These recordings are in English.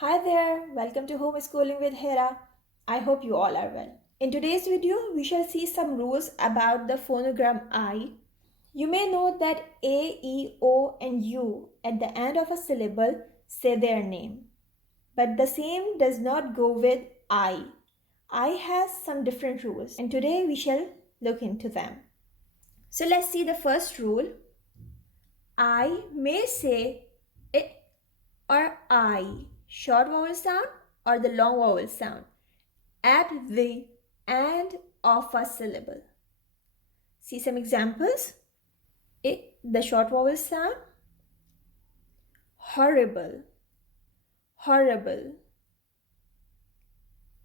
Hi there, welcome to Homeschooling with Hira. I hope you all are well. In today's video, we shall see some rules about the phonogram I. You may note that A, E, O, and U at the end of a syllable say their name. But the same does not go with I. I has some different rules, and today we shall look into them. So let's see the first rule. I may say it or I, short vowel sound or the long vowel sound, at the end of a syllable. See some examples. The short vowel sound, horrible, horrible,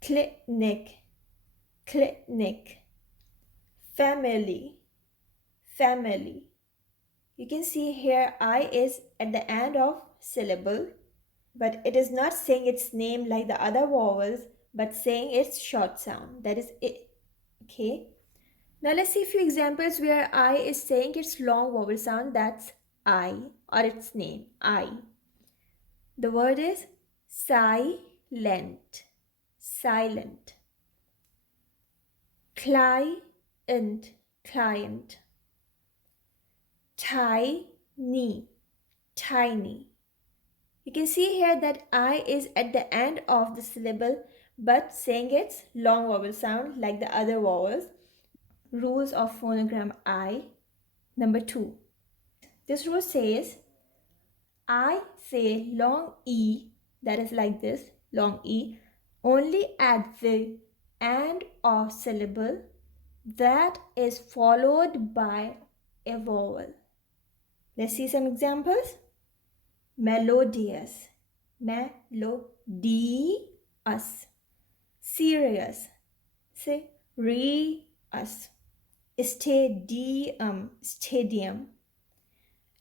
clinic, clinic, family, family. You can see here I is at the end of syllable, but it is not saying its name like the other vowels, but saying its short sound. That is it. Okay. Now let's see a few examples where I is saying its long vowel sound. That's I or its name, I. The word is silent, silent. Client, client. Tiny, tiny. You can see here that I is at the end of the syllable but saying its long vowel sound like the other vowels. Rules of phonogram I. Number 2. This rule says I say long E, that is like this, long E, only at the end of syllable that is followed by a vowel. Let's see some examples. Melodious, melodious. Serious, serious. Stadium, stadium.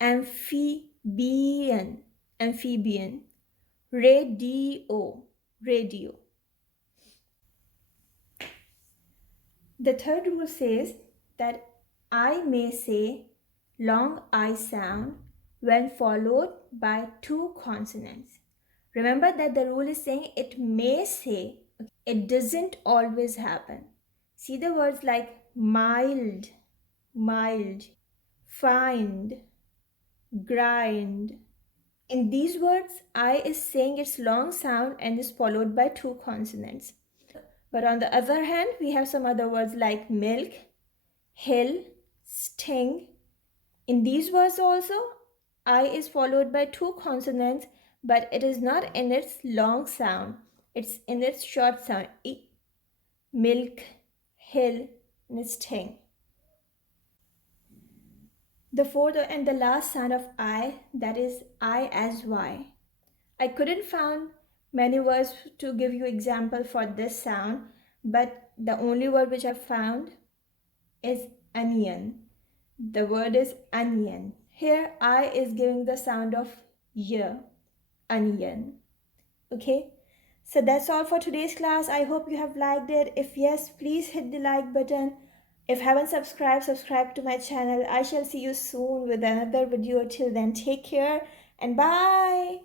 Amphibian, amphibian. Radio, radio. The third rule says that I may say long I sound when followed by 2 consonants. Remember that the rule is saying it may say, it doesn't always happen. See the words like mild, mild, find, grind. In these words, I is saying its long sound and is followed by 2 consonants. But on the other hand, we have some other words like milk, hill, sting. In these words also, I is followed by 2 consonants, but it is not in its long sound. It's in its short sound. Milk, hill, and sting. The fourth and the last sound of I, that is I as Y. I couldn't find many words to give you example for this sound, but the only word which I found is onion. The word is onion. Here I is giving the sound of y, onion. Okay, so that's all for today's class. I hope you have liked it. If yes, please hit the like button. If haven't subscribed, subscribe to my channel. I shall see you soon with another video. Till then, take care and bye.